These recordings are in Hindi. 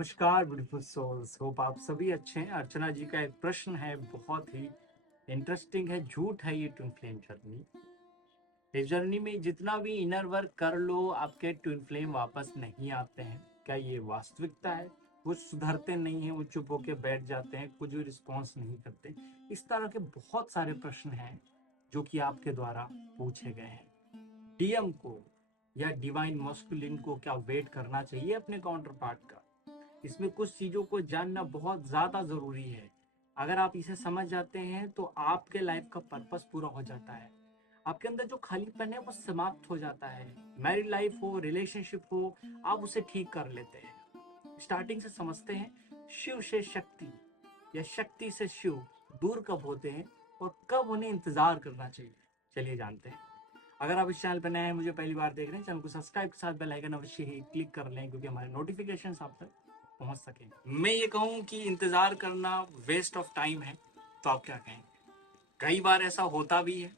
नमस्कार ब्यूटीफुल सोल्स, होप आप सभी अच्छे हैं। अर्चना जी का एक प्रश्न है, बहुत ही इंटरेस्टिंग है। झूठ है ये ट्विन फ्लेम जर्नी? इस जर्नी में जितना भी इनर वर्क कर लो, आपके ट्विन फ्लेम वापस नहीं आते हैं। क्या ये वास्तविकता है? वो सुधरते नहीं है, वो चुप होके बैठ जाते हैं, कुछ भी रिस्पॉन्स नहीं करते। इस तरह के बहुत सारे प्रश्न हैं जो कि आपके द्वारा पूछे गए हैं। डीएम को या डिवाइन मस्कुलिन को क्या वेट करना चाहिए अपने काउंटर पार्ट का? इसमें कुछ चीजों को जानना बहुत ज्यादा जरूरी है। अगर आप इसे समझ जाते हैं तो आपके लाइफ का पर्पस पूरा हो जाता है। आपके अंदर जो खालीपन है वो समाप्त हो जाता है। मैरिड लाइफ हो, रिलेशनशिप हो, आप उसे ठीक कर लेते हैं। स्टार्टिंग से समझते हैं शिव से शक्ति या शक्ति से शिव दूर कब होते हैं और कब उन्हें इंतजार करना चाहिए। चलिए जानते हैं। अगर आप इस चैनल पर नए हैं, मुझे पहली बार देख रहे हैं, चैनल को सब्सक्राइब के साथ बेल आइकन अवश्य ही क्लिक कर लें, क्योंकि हमारे नोटिफिकेशन आप तक पहुंच सके। मैं ये कहूं कि इंतजार करना वेस्ट ऑफ टाइम है, तो आप क्या कहेंगे? कई बार ऐसा होता भी है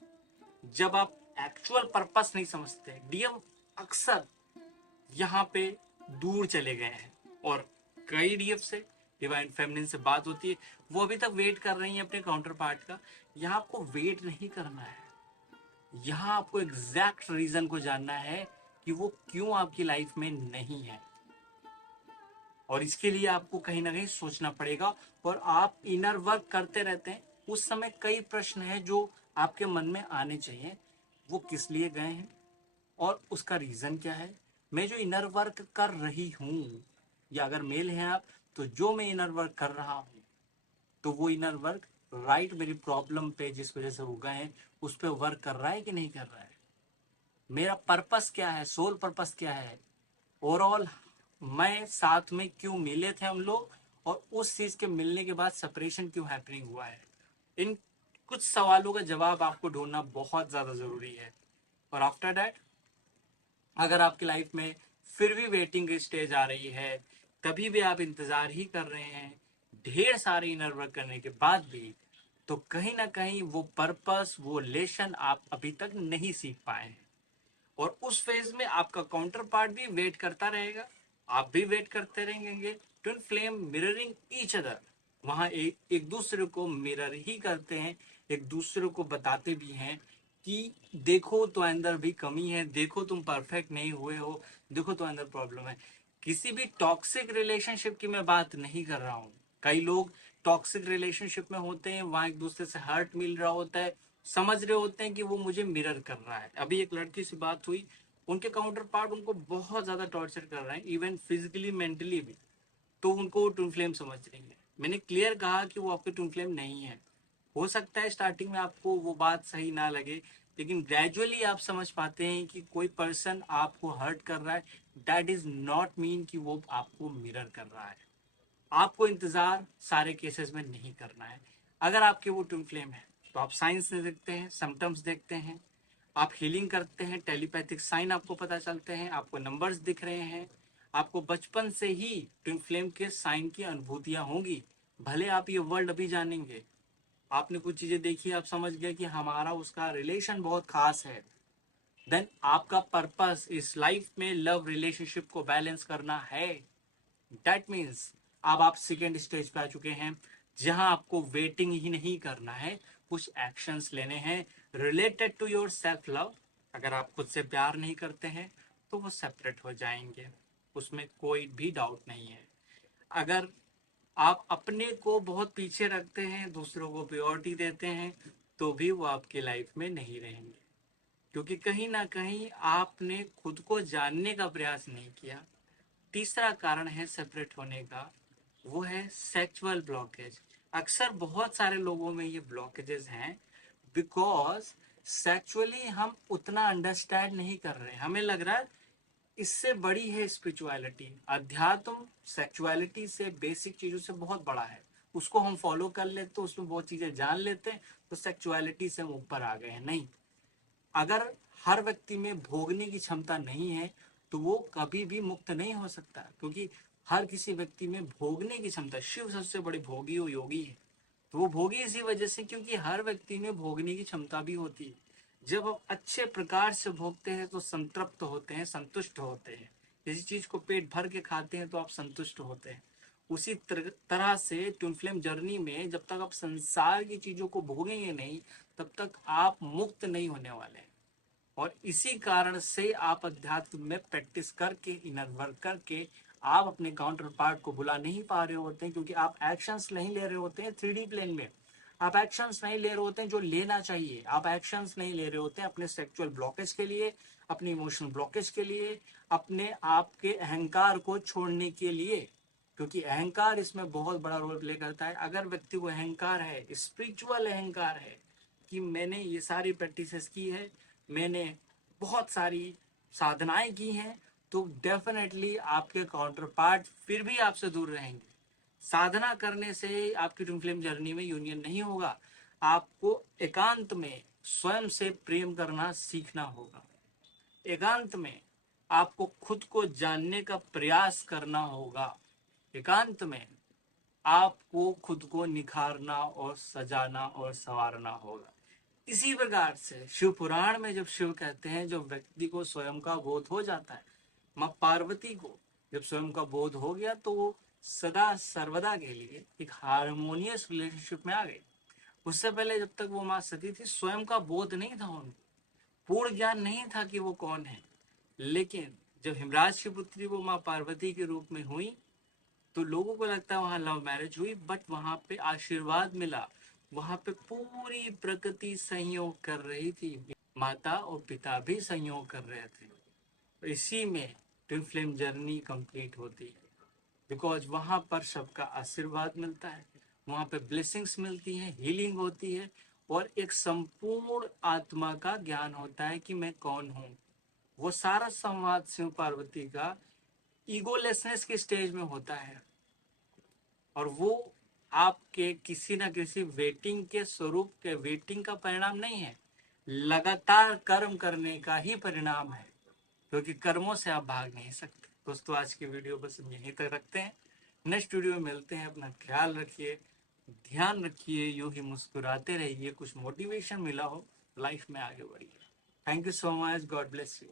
जब आप एक्चुअल पर्पस नहीं समझते। डीएम अक्सर यहाँ पे दूर चले गए हैं, और कई डीएफ से, डिवाइन फेमिनिन से बात होती है, वो अभी तक वेट कर रही हैं अपने काउंटर पार्ट का। यहाँ आपको वेट नहीं करना है, यहाँ आपको एग्जैक्ट रीजन को जानना है कि वो क्यों आपकी लाइफ में नहीं है। और इसके लिए आपको कहीं ना कहीं सोचना पड़ेगा, और आप इनर वर्क करते रहते हैं। उस समय कई प्रश्न हैं जो आपके मन में आने चाहिए। वो किस लिए गए हैं और उसका रीजन क्या है? मैं जो इनर वर्क कर रही हूँ, या अगर मेल हैं आप, तो जो मैं इनर वर्क कर रहा हूँ, तो वो इनर वर्क राइट मेरी प्रॉब्लम पे जिस वजह से वो गए हैं उस पर वर्क कर रहा है कि नहीं कर रहा है? मेरा पर्पस क्या है, सोल पर्पस क्या है, ओवरऑल मैं साथ में क्यों मिले थे हम लोग, और उस चीज के मिलने के बाद सेपरेशन क्यों हैपनिंग हुआ है? इन कुछ सवालों का जवाब आपको ढूंढना बहुत ज्यादा जरूरी है। और आफ्टर दैट, अगर आपकी लाइफ में फिर भी वेटिंग की स्टेज आ रही है, कभी भी आप इंतजार ही कर रहे हैं ढेर सारे इनर वर्क करने के बाद भी, तो कहीं ना कहीं वो पर्पस, वो लेसन आप अभी तक नहीं सीख पाए हैं। और उस फेज में आपका काउंटर पार्ट भी वेट करता रहेगा, आप भी वेट करते रहेंगे। Twin flame mirroring each other, वहां एक दूसरे को मिरर ही करते हैं, एक दूसरे को बताते भी हैं कि देखो तो अंदर भी कमी है, देखो तुम परफेक्ट नहीं हुए हो, देखो तो अंदर प्रॉब्लम है। किसी भी टॉक्सिक रिलेशनशिप की मैं बात नहीं कर रहा हूं। कई लोग टॉक्सिक रिलेशनशिप में होते हैं, वहां एक दूसरे से हर्ट मिल रहा होता है, समझ रहे होते हैं कि वो मुझे मिरर कर रहा है। अभी एक लड़की से बात हुई, उनके काउंटर पार्ट उनको बहुत ज्यादा टॉर्चर कर रहे हैं, इवन फिजिकली मेंटली भी, तो उनको वो ट्विन फ्लेम समझ रही है। मैंने क्लियर कहा कि वो आपके ट्विन फ्लेम नहीं है। हो सकता है स्टार्टिंग में आपको वो बात सही ना लगे, लेकिन ग्रेजुअली आप समझ पाते हैं कि कोई पर्सन आपको हर्ट कर रहा है, दैट इज नॉट मीन कि वो आपको मिरर कर रहा है। आपको इंतजार सारे केसेस में नहीं करना है। अगर आपके वो ट्विन फ्लेम है, तो आप साइंस देखते हैं, सिम्टम्स देखते हैं, आप हीलिंग करते हैं, टेलीपैथिक साइन आपको पता चलते हैं, आपको नंबर्स दिख रहे हैं, आपको बचपन से ही ट्विन फ्लेम के साइन की अनुभूतियां होंगी। भले आप ये वर्ल्ड अभी जानेंगे, आपने कुछ चीजें देखी, आप समझ गए कि हमारा उसका रिलेशन बहुत खास है, देन आपका पर्पस इस लाइफ में लव रिलेशनशिप को बैलेंस करना है। दैट मीन्स अब आप सेकेंड स्टेज पे आ चुके हैं, जहां आपको वेटिंग ही नहीं करना है, कुछ एक्शंस लेने हैं related to your self love. अगर आप खुद से प्यार नहीं करते हैं तो वो सेपरेट हो जाएंगे, उसमें कोई भी डाउट नहीं है। अगर आप अपने को बहुत पीछे रखते हैं, दूसरों को प्रायोरिटी देते हैं, तो भी वो आपकी लाइफ में नहीं रहेंगे, क्योंकि कहीं ना कहीं आपने खुद को जानने का प्रयास नहीं किया। तीसरा कारण है सेपरेट होने का, वो है सेक्सुअल ब्लॉकेज। अक्सर बहुत सारे लोगों में ये ब्लॉकेजेस हैं बिकॉज सेक्सुअली हम उतना अंडरस्टैंड नहीं कर रहे। हमें लग रहा है इससे बड़ी है स्पिरिचुअलिटी, अध्यात्म सेक्सुअलिटी से, बेसिक चीजों से बहुत बड़ा है। उसको हम फॉलो कर लेते, तो उसमें बहुत चीजें जान लेते हैं, तो सेक्सुअलिटी से हम ऊपर आ गए हैं। नहीं, अगर हर व्यक्ति में भोगने की क्षमता नहीं है तो वो कभी भी मुक्त नहीं हो सकता, क्योंकि हर किसी व्यक्ति में भोगने की क्षमता, शिव सबसे बड़े भोगी और योगी है, तो वो भोगी इसी वजह से क्योंकि हर व्यक्ति में भोगने की क्षमता भी होती है। जब हम अच्छे प्रकार से भोगते हैं तो संतृप्त होते हैं, संतुष्ट होते हैं। किसी चीज को पेट भर के खाते हैं तो आप संतुष्ट होते हैं। उसी तरह से ट्विन फ्लेम जर्नी में जब तक आप संसार की चीजों को भोगेंगे नहीं, तब तक आप मुक्त नहीं होने वाले हैं। और इसी कारण से आप अध्यात्म में प्रैक्टिस करके, इनर वर्क करके आप अपने काउंटर पार्ट को बुला नहीं पा रहे होते हैं, क्योंकि आप एक्शंस नहीं ले रहे होते हैं 3D प्लेन में। आप एक्शंस नहीं ले रहे होते हैं जो लेना चाहिए। आप एक्शंस नहीं ले रहे होते हैं अपने सेक्सुअल ब्लॉकेज के लिए, अपने इमोशनल ब्लॉकेज के लिए, अपने आप के अहंकार को छोड़ने के लिए, क्योंकि अहंकार इसमें बहुत बड़ा रोल प्ले करता है। अगर व्यक्ति को अहंकार है, स्पिरिचुअल अहंकार है कि मैंने ये सारी प्रैक्टिसेस की है, मैंने बहुत सारी साधनाएं की हैं, तो डेफिनेटली आपके काउंटर पार्ट फिर भी आपसे दूर रहेंगे। साधना करने से आपकी ट्विन फ्लेम जर्नी में यूनियन नहीं होगा। आपको एकांत में स्वयं से प्रेम करना सीखना होगा। एकांत में आपको खुद को जानने का प्रयास करना होगा। एकांत में आपको खुद को निखारना और सजाना और संवारना होगा। इसी प्रकार से शिव पुराण में जब शिव कहते हैं, जब व्यक्ति को स्वयं का बोध हो जाता है, माँ पार्वती को जब स्वयं का बोध हो गया, तो वो सदा सर्वदा के लिए एक हारमोनियस रिलेशनशिप में आ गई। उससे पहले जब तक वो माँ सती थी, स्वयं का बोध नहीं था उनको, पूर्ण ज्ञान नहीं था कि वो कौन है। लेकिन जब हिमराज की पुत्री वो माँ पार्वती के रूप में हुई, तो लोगों को लगता है वहां लव मैरिज हुई, बट वहां पे आशीर्वाद मिला। वहां पे पूरी प्रकृति सहयोग कर रही थी, माता और पिता भी सहयोग कर रहे थे। तो इसी में ट्विन फ्लेम जर्नी कंप्लीट होती है, बिकॉज वहां पर सबका आशीर्वाद मिलता है, वहां पे ब्लेसिंग्स मिलती हैं, हीलिंग होती है, और एक संपूर्ण आत्मा का ज्ञान होता है कि मैं कौन हूँ। वो सारा संवाद शिव पार्वती का ईगोलेसनेस के स्टेज में होता है, और वो आपके किसी ना किसी वेटिंग के स्वरूप के, वेटिंग का परिणाम नहीं है, लगातार कर्म करने का ही परिणाम है, क्योंकि कर्मों से आप भाग नहीं सकते। दोस्तों, आज की वीडियो बस हम यहीं तक रखते हैं। नेक्स्ट वीडियो में मिलते हैं। अपना ख्याल रखिए, ध्यान रखिए, यूं ही मुस्कुराते रहिए, कुछ मोटिवेशन मिला हो लाइफ में आगे बढ़िए। Thank you so much, God bless you.